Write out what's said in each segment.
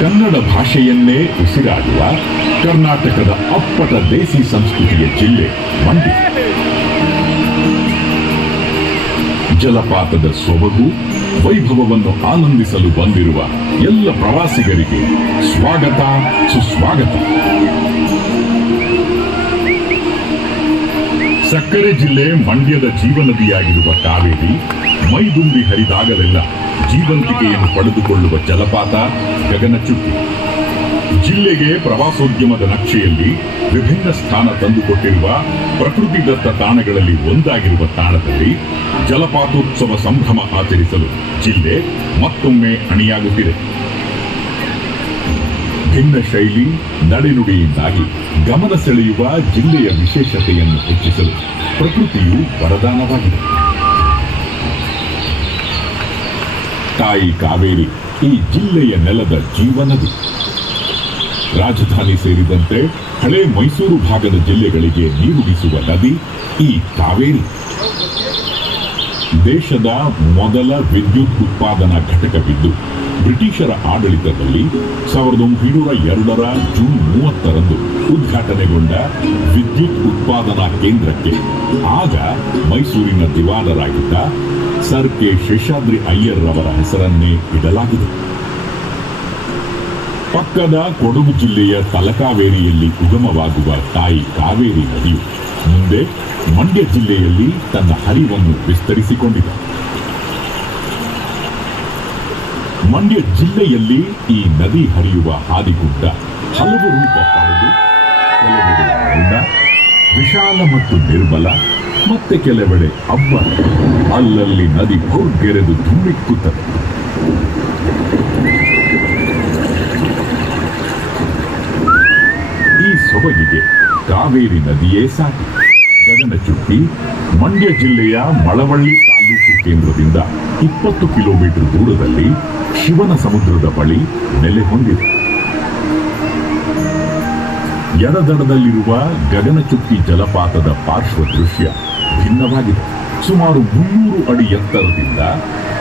ಕನ್ನಡ ಭಾಷೆಯನ್ನೇ ಉಸಿರಾಡುವ ಕರ್ನಾಟಕದ ಅಪ್ಪಟ ದೇಸಿ ಸಂಸ್ಕೃತಿಯ ಜಿಲ್ಲೆ ಮಂಡ್ಯ. ಜಲಪಾತದ ಸೊಬಗು ವೈಭವವನ್ನು ಆನಂದಿಸಲು ಬಂದಿರುವ ಎಲ್ಲ ಪ್ರವಾಸಿಗರಿಗೆ ಸ್ವಾಗತ ಸುಸ್ವಾಗತ. ಸಕ್ಕರೆ ಜಿಲ್ಲೆ ಮಂಡ್ಯದ ಜೀವನದಿಯಾಗಿರುವ ಕಾವೇರಿ ಮೈದುಂಬಿ ಹರಿದಾಗಲೆಲ್ಲ ಜೀವಂತಿಕೆಯನ್ನು ಪಡೆದುಕೊಳ್ಳುವ ಜಲಪಾತ ಗಗನಚುಕ್ಕಿ. ಜಿಲ್ಲೆಗೆ ಪ್ರವಾಸೋದ್ಯಮದ ನಕ್ಷೆಯಲ್ಲಿ ವಿಭಿನ್ನ ಸ್ಥಾನ ತಂದುಕೊಟ್ಟಿರುವ ಪ್ರಕೃತಿದತ್ತ ತಾಣಗಳಲ್ಲಿ ಒಂದಾಗಿರುವ ತಾಣದಲ್ಲಿ ಜಲಪಾತೋತ್ಸವ ಸಂಭ್ರಮ ಆಚರಿಸಲು ಜಿಲ್ಲೆ ಮತ್ತೊಮ್ಮೆ ಅಣಿಯಾಗುತ್ತಿದೆ. ಭಿನ್ನ ಶೈಲಿ ನಡೆನುಡಿಯಿಂದಾಗಿ ಗಮನ ಸೆಳೆಯುವ ಜಿಲ್ಲೆಯ ವಿಶೇಷತೆಯನ್ನು ಹೆಚ್ಚಿಸಲು ಪ್ರಕೃತಿಯು ವರದಾನವಾಗಿದೆ. ತಾಯಿ ಕಾವೇರಿ ಈ ಜಿಲ್ಲೆಯ ನೆಲದ ಜೀವನದಿ. ರಾಜಧಾನಿ ಸೇರಿದಂತೆ ಹಳೆ ಮೈಸೂರು ಭಾಗದ ಜಿಲ್ಲೆಗಳಿಗೆ ನೀರುಣಿಸುವ ನದಿ ಈ ಕಾವೇರಿ. ದೇಶದ ಮೊದಲ ವಿದ್ಯುತ್ ಉತ್ಪಾದನಾ ಘಟಕವಿದ್ದು ಬ್ರಿಟಿಷರ ಆಡಳಿತದಲ್ಲಿ 1902 ಜೂನ್ 30ರಂದು ಉದ್ಘಾಟನೆಗೊಂಡ ವಿದ್ಯುತ್ ಉತ್ಪಾದನಾ ಕೇಂದ್ರಕ್ಕೆ ಆಗ ಮೈಸೂರಿನ ದಿವಾನರಾಗಿದ್ದ ಸರ್ ಕೆ ಶೇಷಾದ್ರಿ ಅಯ್ಯರ್ ರವರ ಹೆಸರನ್ನೇ ಇಡಲಾಗಿದೆ. ಪಕ್ಕದ ಕೊಡಗು ಜಿಲ್ಲೆಯ ತಲಕಾವೇರಿಯಲ್ಲಿ ಉಗಮವಾಗುವ ತಾಯಿ ಕಾವೇರಿ ನದಿಯು ಮುಂದೆ ಮಂಡ್ಯ ಜಿಲ್ಲೆಯಲ್ಲಿ ತನ್ನ ಹರಿವನ್ನು ವಿಸ್ತರಿಸಿಕೊಂಡಿದೆ. ಮಂಡ್ಯ ಜಿಲ್ಲೆಯಲ್ಲಿ ಈ ನದಿ ಹರಿಯುವ ಹಾದಿಗುಡ್ಡ ಹಲವು ರೂಪ ಪಡೆದು ಕೆಲವೆಡೆ ಗುಡ್ಡ ವಿಶಾಲ ಮತ್ತು ನಿರ್ಮಲ, ಮತ್ತೆ ಕೆಲವೆಡೆ ಅಬ್ಬರ, ಅಲ್ಲಲ್ಲಿ ನದಿ ಭೋರ್ಗೆರೆದು ಧುಮ್ಮಿಕ್ಕುತ್ತದೆ. ಈ ಸೊಬಗಿಗೆ ಕಾವೇರಿ ನದಿಯೇ ಸಾಟಿ. ಗಗನಚುಕ್ಕಿ ಮಂಡ್ಯ ಜಿಲ್ಲೆಯ ಮಳವಳ್ಳಿ ತಾಲೂಕು ಕೇಂದ್ರದಿಂದ 20 ಕಿಲೋಮೀಟರ್ ದೂರದಲ್ಲಿ ಶಿವನ ಸಮುದ್ರದ ಬಳಿ ನೆಲೆ ಹೊಂದಿದೆ. ಎಡದಡದಲ್ಲಿರುವ ಗಗನಚುಕ್ಕಿ ಜಲಪಾತದ ಪಾರ್ಶ್ವ ದೃಶ್ಯ ಭಿನ್ನವಾಗಿದೆ. ಸುಮಾರು 300 ಅಡಿ ಎತ್ತರದಿಂದ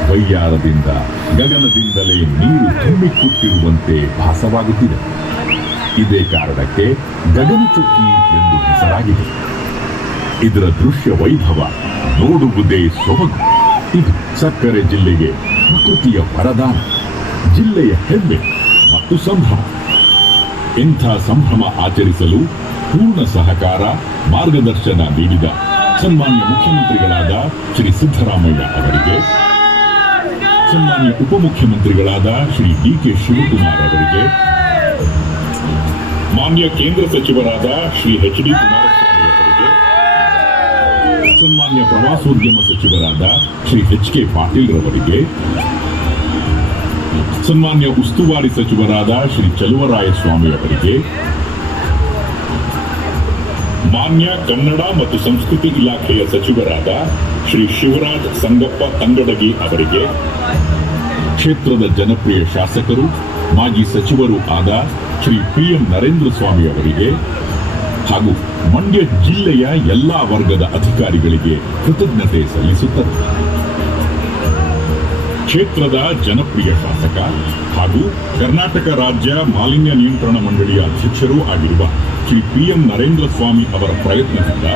ವೈಯಾರದಿಂದ ಗಗನದಿಂದಲೇ ನೀರು ತುಂಬಿಕ್ಕುತ್ತಿರುವಂತೆ ಭಾಸವಾಗುತ್ತಿದೆ. ಇದೇ ಕಾರಣಕ್ಕೆ ಗಗನಚುಕ್ಕಿ ಎಂದು ಹೆಸರಾಗಿದೆ. ಇದರ ದೃಶ್ಯ ವೈಭವ ನೋಡುವುದೇ ಸೊಬಗು. ಇದು ಸಕ್ಕರೆ ಜಿಲ್ಲೆಗೆ ಪ್ರಕೃತಿಯ ವರದಾನ, ಜಿಲ್ಲೆಯ ಹೆಮ್ಮೆ ಮತ್ತು ಸಂಭ್ರಮ. ಇಂಥ ಸಂಭ್ರಮ ಆಚರಿಸಲು ಪೂರ್ಣ ಸಹಕಾರ ಮಾರ್ಗದರ್ಶನ ನೀಡಿದ ಸನ್ಮಾನ್ಯ ಮುಖ್ಯಮಂತ್ರಿಗಳಾದ ಶ್ರೀ ಸಿದ್ದರಾಮಯ್ಯ ಅವರಿಗೆ, ಸನ್ಮಾನ್ಯ ಉಪಮುಖ್ಯಮಂತ್ರಿಗಳಾದ ಶ್ರೀ ಡಿ.ಕೆ. ಶಿವಕುಮಾರ್ ಅವರಿಗೆ, ಮಾನ್ಯ ಕೇಂದ್ರ ಸಚಿವರಾದ ಶ್ರೀ ಎಚ್.ಡಿ. ಕುಮಾರಸ್ವಾಮಿ ಅವರಿಗೆ, ಸನ್ಮಾನ್ಯ ಪ್ರವಾಸೋದ್ಯಮ ಸಚಿವರಾದ ಶ್ರೀ ಎಚ್.ಕೆ. ಪಾಟೀಲ್ ರವರಿಗೆ, ಸನ್ಮಾನ್ಯ ಉಸ್ತುವಾರಿ ಸಚಿವರಾದ ಶ್ರೀ ಚಲುವರಾಯಸ್ವಾಮಿ ಅವರಿಗೆ, ಮಾನ್ಯ ಕನ್ನಡ ಮತ್ತು ಸಂಸ್ಕೃತಿ ಇಲಾಖೆಯ ಸಚಿವರಾದ ಶ್ರೀ ಶಿವರಾಜ್ ಸಂಗಪ್ಪ ತಂಗಡಗಿ ಅವರಿಗೆ, ಕ್ಷೇತ್ರದ ಜನಪ್ರಿಯ ಶಾಸಕರು ಮಾಜಿ ಸಚಿವರು ಆದ ಶ್ರೀ ಪಿ.ಎಂ. ನರೇಂದ್ರ ಸ್ವಾಮಿ ಅವರಿಗೆ ಹಾಗೂ ಮಂಡ್ಯ ಜಿಲ್ಲೆಯ ಎಲ್ಲಾ ವರ್ಗದ ಅಧಿಕಾರಿಗಳಿಗೆ ಕೃತಜ್ಞತೆ ಸಲ್ಲಿಸುತ್ತದೆ. ಕ್ಷೇತ್ರದ ಜನಪ್ರಿಯ ಶಾಸಕ ಹಾಗೂ ಕರ್ನಾಟಕ ರಾಜ್ಯ ಮಾಲಿನ್ಯ ನಿಯಂತ್ರಣ ಮಂಡಳಿಯ ಅಧ್ಯಕ್ಷರೂ ಆಗಿರುವ ಶ್ರೀ ಪಿ.ಎಂ. ನರೇಂದ್ರ ಸ್ವಾಮಿ ಅವರ ಪ್ರಯತ್ನದಿಂದ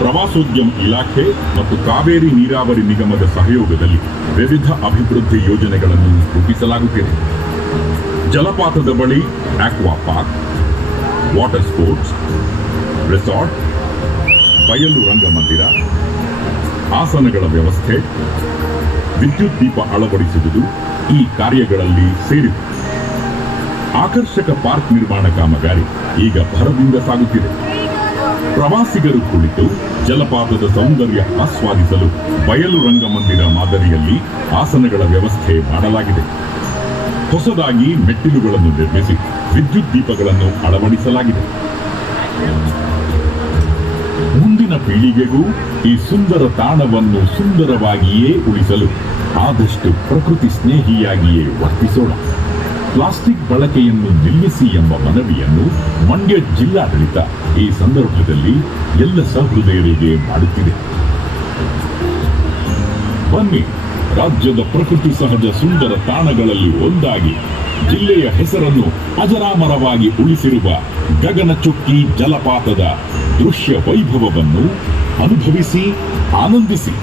ಪ್ರವಾಸೋದ್ಯಮ ಇಲಾಖೆ ಮತ್ತು ಕಾವೇರಿ ನೀರಾವರಿ ನಿಗಮದ ಸಹಯೋಗದಲ್ಲಿ ವಿವಿಧ ಅಭಿವೃದ್ಧಿ ಯೋಜನೆಗಳನ್ನು ರೂಪಿಸಲಾಗುತ್ತಿದೆ. ಜಲಪಾತದ ಬಳಿ aqua park, water sports, resort, ಬಯಲು ರಂಗಮಂದಿರ, ಆಸನಗಳ ವ್ಯವಸ್ಥೆ, ವಿದ್ಯುತ್ ದೀಪ ಅಳವಡಿಸುವುದು ಈ ಕಾರ್ಯಗಳಲ್ಲಿ ಸೇರಿದೆ. ಆಕರ್ಷಕ ಪಾರ್ಕ್ ನಿರ್ಮಾಣ ಕಾಮಗಾರಿ ಈಗ ಭರದಿಂದ ಸಾಗುತ್ತಿದೆ. ಪ್ರವಾಸಿಗರು ಕುಳಿತು ಜಲಪಾತದ ಸೌಂದರ್ಯ ಆಸ್ವಾದಿಸಲು ಬಯಲು ರಂಗಮಂದಿರ ಮಾದರಿಯಲ್ಲಿ ಆಸನಗಳ ವ್ಯವಸ್ಥೆ ಮಾಡಲಾಗಿದೆ. ಹೊಸದಾಗಿ ಮೆಟ್ಟಿಲುಗಳನ್ನು ನಿರ್ಮಿಸಿ ವಿದ್ಯುತ್ ದೀಪಗಳನ್ನು ಅಳವಡಿಸಲಾಗಿದೆ. ಮುಂದಿನ ಪೀಳಿಗೆಗೂ ಈ ಸುಂದರ ತಾಣವನ್ನು ಸುಂದರವಾಗಿಯೇ ಉಳಿಸಲು ಆದಷ್ಟು ಪ್ರಕೃತಿ ಸ್ನೇಹಿಯಾಗಿಯೇ ವರ್ತಿಸೋಣ. ಪ್ಲಾಸ್ಟಿಕ್ ಬಳಕೆಯನ್ನು ನಿಲ್ಲಿಸಿ ಎಂಬ ಮನವಿಯನ್ನು ಮಂಡ್ಯ ಜಿಲ್ಲಾಡಳಿತ ಈ ಸಂದರ್ಭದಲ್ಲಿ ಎಲ್ಲ ಸಹೃದಯರಿಗೆ ಮಾಡುತ್ತಿದೆ. ಬನ್ನಿ, ರಾಜ್ಯದ ಪ್ರಕೃತಿ ಸಹಜ ಸುಂದರ ತಾಣಗಳಲ್ಲಿ ಒಂದಾಗಿ ಜಿಲ್ಲೆಯ ಹೆಸರನ್ನು ಅಜರಾಮರವಾಗಿ ಉಳಿಸಿರುವ ಗಗನಚುಕ್ಕಿ ಜಲಪಾತದ ದೃಶ್ಯ ವೈಭವವನ್ನು ಅನುಭವಿಸಿ ಆನಂದಿಸಿ.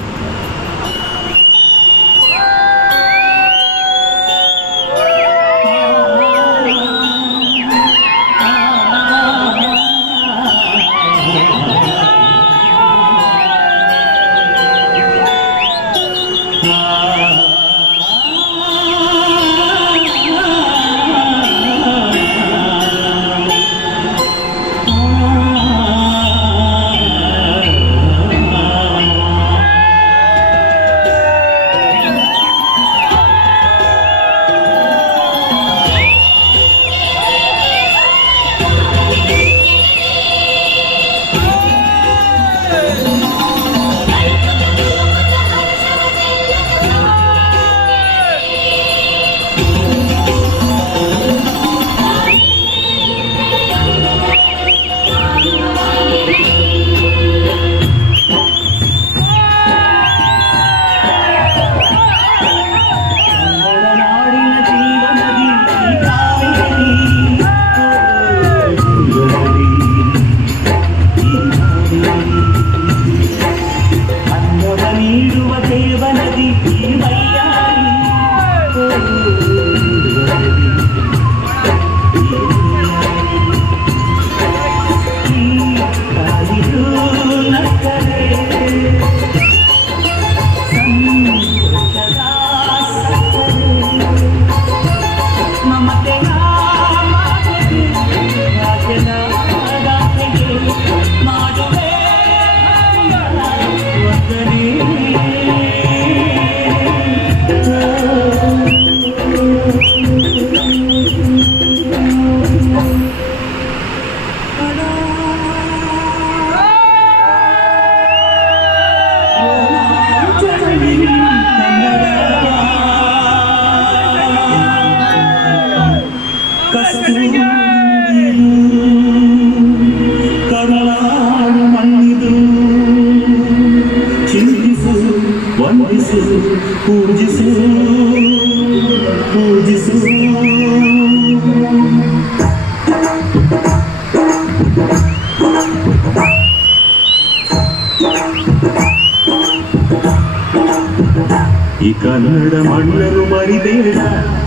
ಈ ಕನ್ನಡ ಮಣ್ಣನ್ನು ಮರಿಬೇಡ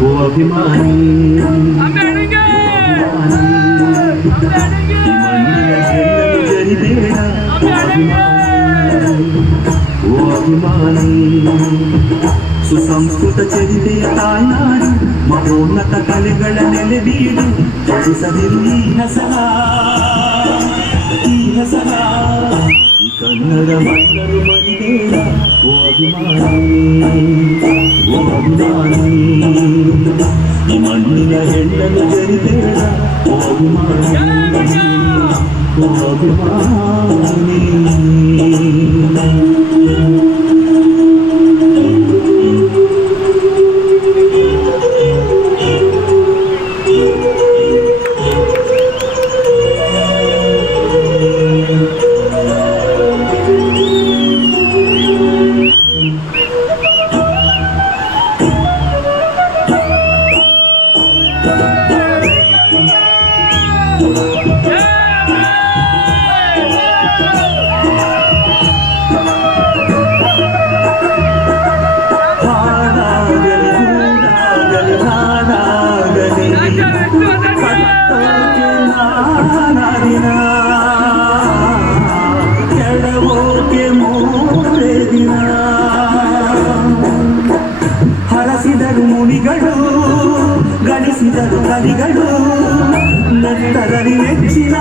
ಓ ಅಭಿಮಾನಿ, ಈ ಮಣ್ಣಿನ ಗೆಲ್ಲಲು ಜರಿಬೇಡ ಓ ಅಭಿಮಾನಿ. ಸುಸಂಸ್ಕೃತ ಚರಿತೆಯ ತಾಯ್ನಾಡು, ಮಹೋನ್ನತ ಕಲೆಗಳ ನೆಲೆಬೀಡು, ತ್ಯಜಿಸದಿರು ಈ ಹಸನ, ಈ ಹಸನ. ಈ ಕನ್ನಡ ಮಣ್ಣನ್ನು ಮರಿಬೇಡ ಓ ಅಭಿಮಾನಿ, ಓ ಅಭಿಮಾನಿ. ಈ ಮಣ್ಣಿನ ಹೆಣ್ಣನ್ನು ಜರಿಬೇಡ ಓ ಅಭಿಮಾನಿ, ಓ ಅಭಿಮಾನಿ. ಹರಸಿದರು ಮುನಿಗಳು, ಗಳಿಸಿದರು ಕಲಿಗಳು, ನೆತ್ತರಲ್ಲಿ ಮೆಚ್ಚಿನ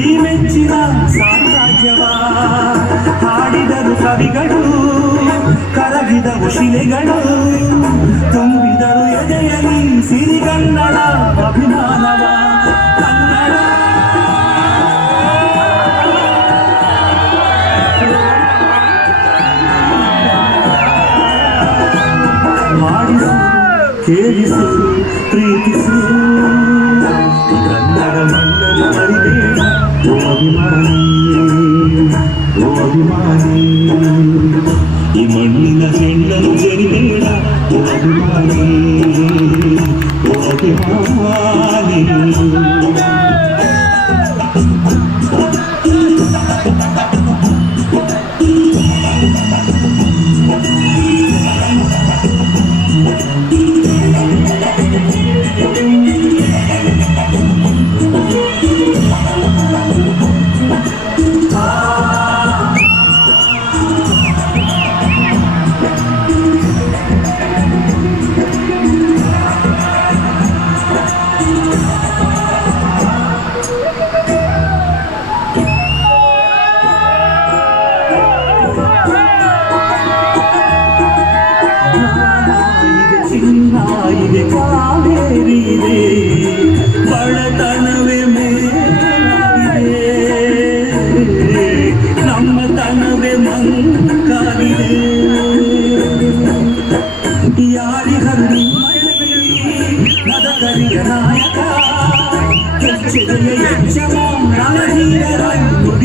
ಈ ಮೆಚ್ಚಿನ ಸಾಮ್ರಾಜ್ಯವ ಹಾಡಿದರು ಕವಿಗಳು, ಕರಗಿದವು ಶಿಲೆಗಳು, ತುಂಬಿದರು ಎದೆಯಲಿ ಸಿರಿಗನ್ನಡ ಅಭಿಮಾನವ. ಕನ್ನಡ ಮಾಡಿಸು, ಕೇಳಿಸು, ಪ್ರೀತಿಸು, ಕನ್ನಡ ಮಣ್ಣನ್ನು ಮರಿಬೇಡ ಓ ಅಭಿಮಾನಿ, ಓ ಅಭಿಮಾನಿ. ಈ ಮಣ್ಣಿನ ಹೆಣ್ಣನ್ನು ಜರಿಬೇಡ ಓ ಅಭಿಮಾನಿ, ಓ ಅಭಿಮಾನಿ.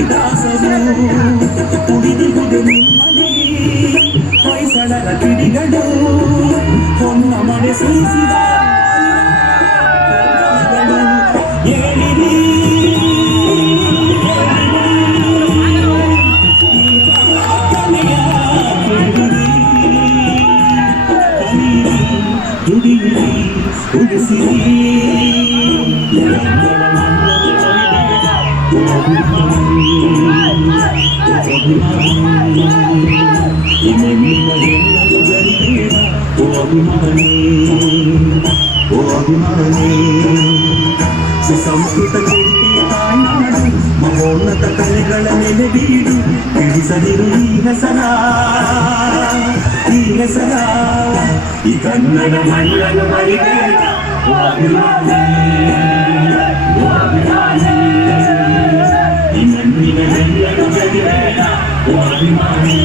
ವಿಲಾಸವು ಕುಡಿದಿರುವುದು ನಿಮ್ಮಲ್ಲಿ ಹೊಯ್ಸಳರ ಕಿಡಿಗಳು ಹೊನ್ನ ಮಳೆ ಸುರಿಸಿದ ಏಳಿರಿ ದುಡಿಯಿರಿ ಉಳಿಸಿರಿ ಈ ಮಣ್ಣಿನ ಎಲ್ಲವೂ ಜರಿಬೇಡ ಓ ಅಭಿಮಾನಿ ಓ ಅಭಿಮಾನಿ ಸುಸಂಸ್ಕೃತ ಕೀರ್ತಿ ತಾಯ್ನಾಡು ಮಹೋನ್ನತ ಕಲೆಗಳ ನೆಲೆ ಬೀಡು ತಿಳಿಸದಿರು ಈ ಹೆಸರ ಈ ಕನ್ನಡ ಮಣ್ಣನ್ನು ಮರಿಬೇಡ ಓ ಅಭಿಮಾನಿ ಓ ಅಭಿಮಾನಿ ಈ ಮಣ್ಣಿನ ಎಲ್ಲರೂ ಜರಿಬೇಡ ಓ ಅಭಿಮಾನಿ